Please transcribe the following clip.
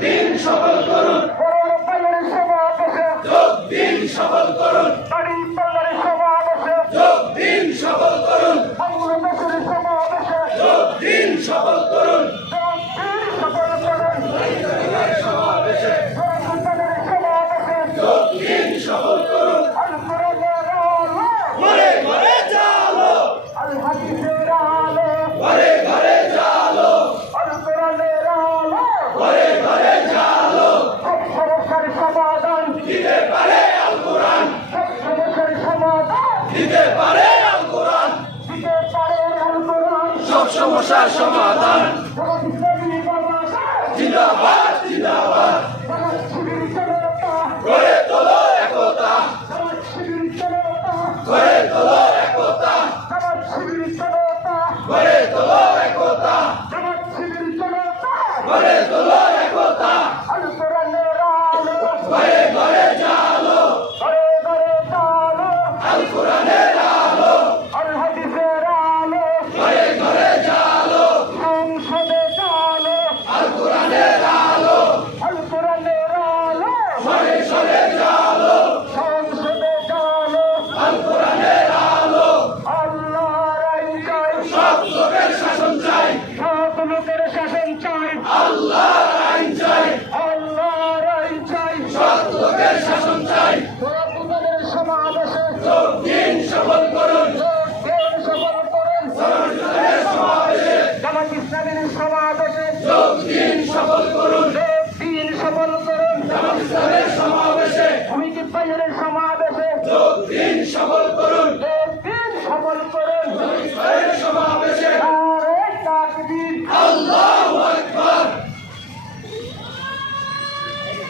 দিন সফল করুন। যোগ দিন সফল করুন। যোগ দিন সফল করুন। যোগ দিন সফল করুন। সমস্যার সমাধান। জিন্দাবাদ জিন্দাবাদ। গড়ে তোলো একতা। গড়ে তোলো একতা। গড়ে তোলো একতা। গড়ে তোলো শাসন চাই। সব লোকের শাসন চাই। আল্লাহর আইন চাই। আল্লাহর আইন চাই। সব লোকের শাসন চাই। সমাবেশে যোগ দিন সফল করুন। লোকদের সফল করেন। সমাবেশে। জামাত ইসলামের সমাবেশে যোগ দিন সফল করুন। দিন সফল করেন। জামাত ইসলামের সমাবেশে। ভূমিকে সমাবেশে যোগ দিন সফল